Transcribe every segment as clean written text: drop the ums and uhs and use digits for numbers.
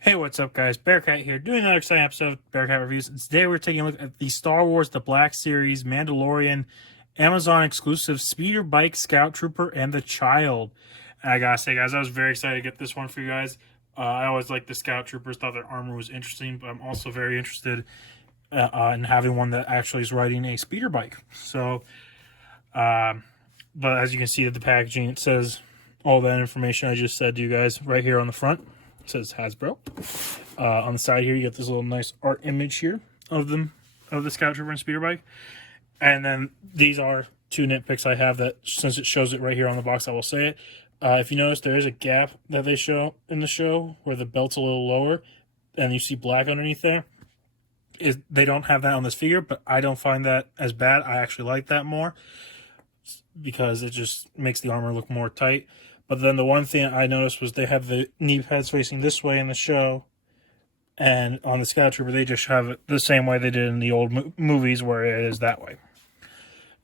Hey, what's up, guys? Bearcat here, doing another exciting episode of Bearcat Reviews. And today we're taking a look at the Star Wars The Black Series, Mandalorian, Amazon exclusive Speeder Bike Scout Trooper, and the Child. And I gotta say, guys, I was very excited to get this one for you guys. I always liked the Scout Troopers, thought their armor was interesting, but I'm also very interested in having one that actually is riding a speeder bike. But as you can see, the packaging, it says all that information I just said to you guys right here on the front. It says Hasbro. On the side here, you get this little nice art image here of them, of the Scout Trooper and speeder bike. And then these are two nitpicks I have that, since it shows it right here on the box, I will say it. If you notice, there is a gap that they show in the show where the belt's a little lower and you see black underneath there. They don't have that on this figure, but I don't find that as bad. I actually like that more because it just makes the armor look more tight. But then the one thing I noticed was they have the knee pads facing this way in the show, and on the Scout Trooper they just have it the same way they did in the old movies, where it is that way,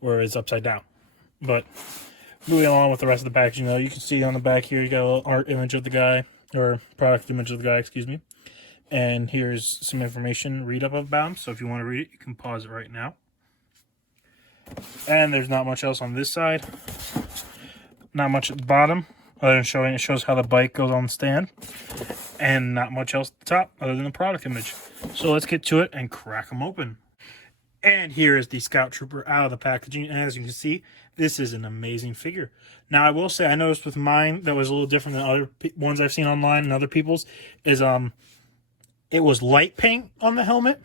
where it's upside down. But moving along with the rest of the packaging, though, you can see on the back here you got a little art image of the guy, or product image of the guy, excuse me. And here's some information read up about him. So if you want to read it, you can pause it right now. And there's not much else on this side. Not much at the bottom, other than showing it shows how the bike goes on the stand. And not much else at the top, other than the product image. So let's get to it and crack them open. And here is the Scout Trooper out of the packaging. And as you can see, this is an amazing figure. Now, I will say, I noticed with mine that was a little different than other ones I've seen online and other people's, is it was light paint on the helmet.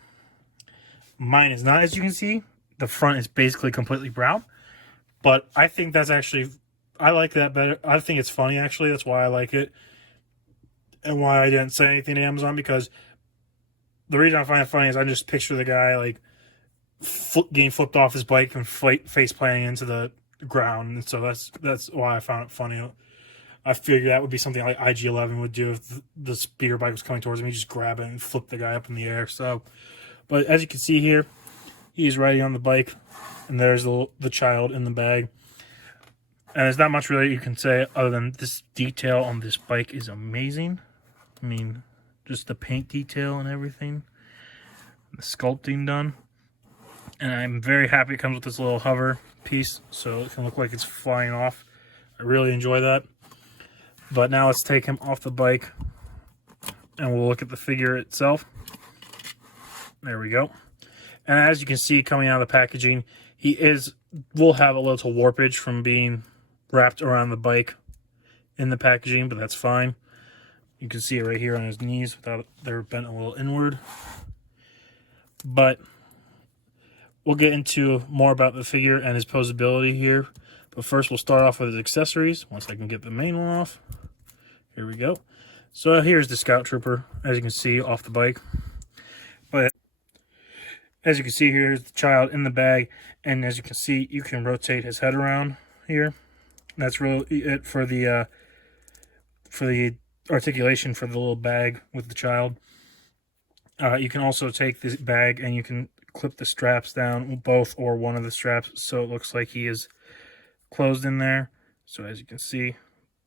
Mine is not, as you can see. The front is basically completely brown. But I think that's actually, I like that better. I think it's funny, actually. That's why I like it. And why I didn't say anything to Amazon, because the reason I find it funny is I just picture the guy, like, getting flipped off his bike and face planting into the ground. And so that's why I found it funny. I figured that would be something like IG-11 would do if the speeder bike was coming towards him. He'd just grab it and flip the guy up in the air. So, but as you can see here, he's riding on the bike, and there's the child in the bag. And there's not much really you can say other than this detail on this bike is amazing. I mean, just the paint detail and everything. The sculpting done. And I'm very happy it comes with this little hover piece, so it can look like it's flying off. I really enjoy that. But now let's take him off the bike, and we'll look at the figure itself. There we go. And as you can see coming out of the packaging, will have a little warpage from being wrapped around the bike in the packaging, but that's fine. You can see it right here on his knees without they're bent a little inward. But we'll get into more about the figure and his posability here. But first we'll start off with his accessories, once I can get the main one off. Here we go. So here's the Scout Trooper, as you can see, off the bike. But as you can see, here's the child in the bag. And as you can see, you can rotate his head around here. That's really it for the articulation for the little bag with the child. You can also take this bag and you can clip the straps down, both or one of the straps, so it looks like he is closed in there. So as you can see,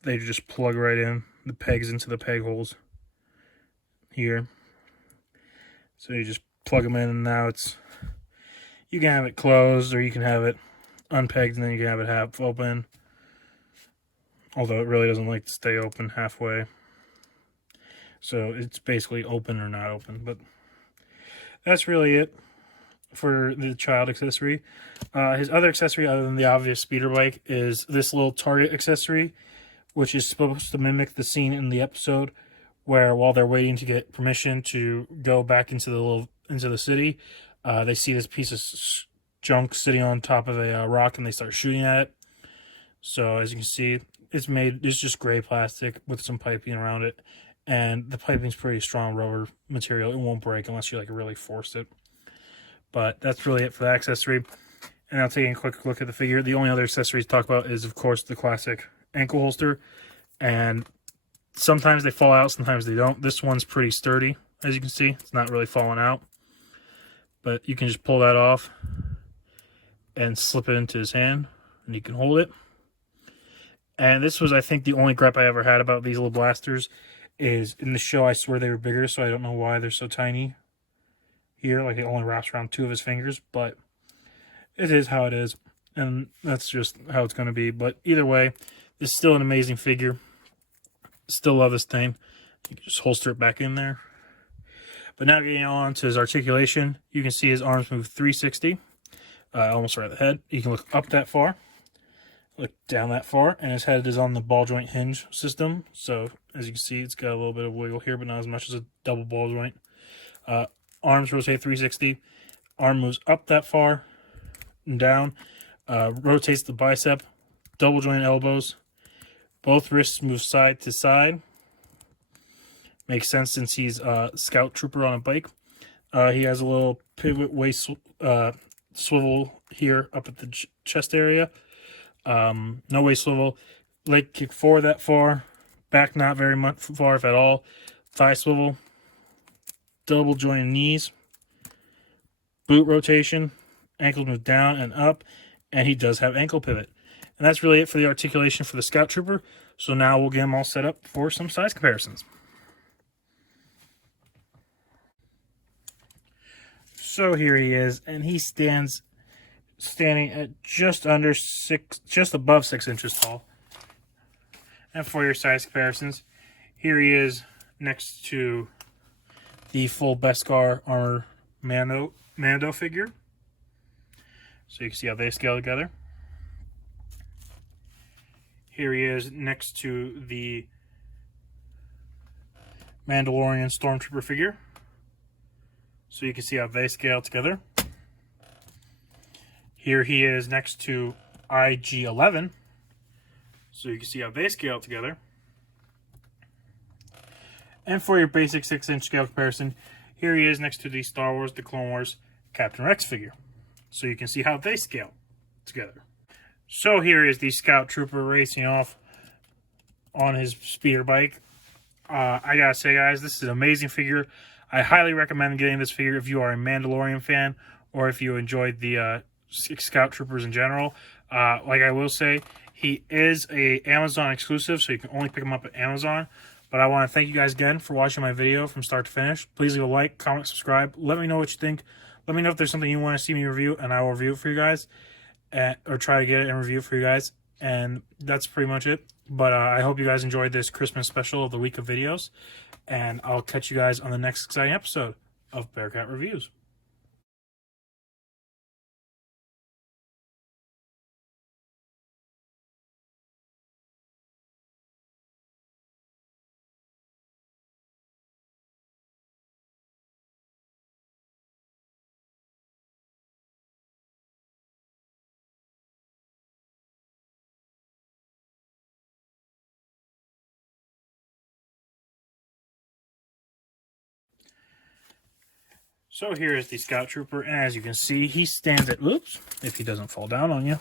they just plug right in the pegs into the peg holes here. So you just plug them in, and now you can have it closed, or you can have it unpegged, and then you can have it half open. Although it really doesn't like to stay open halfway. So it's basically open or not open. But that's really it for the child accessory. His other accessory, other than the obvious speeder bike, is this little target accessory, which is supposed to mimic the scene in the episode where, while they're waiting to get permission to go back into the city, they see this piece of junk sitting on top of a rock, and they start shooting at it. So as you can see, it's just gray plastic with some piping around it, and the piping's pretty strong rubber material. It won't break unless you really force it. But that's really it for the accessory. And now taking a quick look at the figure, the only other accessory to talk about is, of course, the classic ankle holster. And sometimes they fall out, sometimes they don't. This one's pretty sturdy, as you can see. It's not really falling out. But you can just pull that off and slip it into his hand, and you can hold it. And this was, I think, the only gripe I ever had about these little blasters, is in the show, I swear they were bigger, so I don't know why they're so tiny here. Like, it only wraps around 2 of his fingers, but it is how it is, and that's just how it's going to be. But either way, it's still an amazing figure. Still love this thing. You can just holster it back in there. But now getting on to his articulation, you can see his arms move 360, almost right at the head. You can look up that far, look down that far, and his head is on the ball joint hinge system. So as you can see, it's got a little bit of wiggle here, but not as much as a double ball joint. Arms rotate 360. Arm moves up that far and down. Rotates the bicep. Double joint elbows. Both wrists move side to side. Makes sense since he's a scout trooper on a bike. He has a little pivot waist swivel here up at the chest area. No waist swivel. Leg kick forward that far. Back not very much far, if at all. Thigh swivel. Double jointed knees. Boot rotation. Ankles move down and up. And he does have ankle pivot. And that's really it for the articulation for the Scout Trooper. So now we'll get him all set up for some size comparisons. So here he is, and he standing at just above 6 inches tall. And for your size comparisons, here he is next to the full Beskar armor Mando figure. So you can see how they scale together. Here he is next to the Mandalorian Stormtrooper figure. So you can see how they scale together. Here he is next to IG-11. So you can see how they scale together. And for your basic 6-inch scale comparison, here he is next to the Star Wars, the Clone Wars Captain Rex figure. So you can see how they scale together. So here is the Scout Trooper racing off on his speeder bike. I gotta say, guys, this is an amazing figure. I highly recommend getting this figure if you are a Mandalorian fan or if you enjoyed the Scout Troopers in general. Like I will say, he is a Amazon exclusive, so you can only pick him up at Amazon. But I want to thank you guys again for watching my video from start to finish. Please leave a like, comment, subscribe. Let me know what you think. Let me know if there's something you want to see me review, and I will review it for you guys. Or try to get it and review it for you guys. And that's pretty much it. But I hope you guys enjoyed this Christmas special of the week of videos. And I'll catch you guys on the next exciting episode of Bearcat Reviews. So here is the Scout Trooper, and as you can see, he stands at, oops, if he doesn't fall down on you,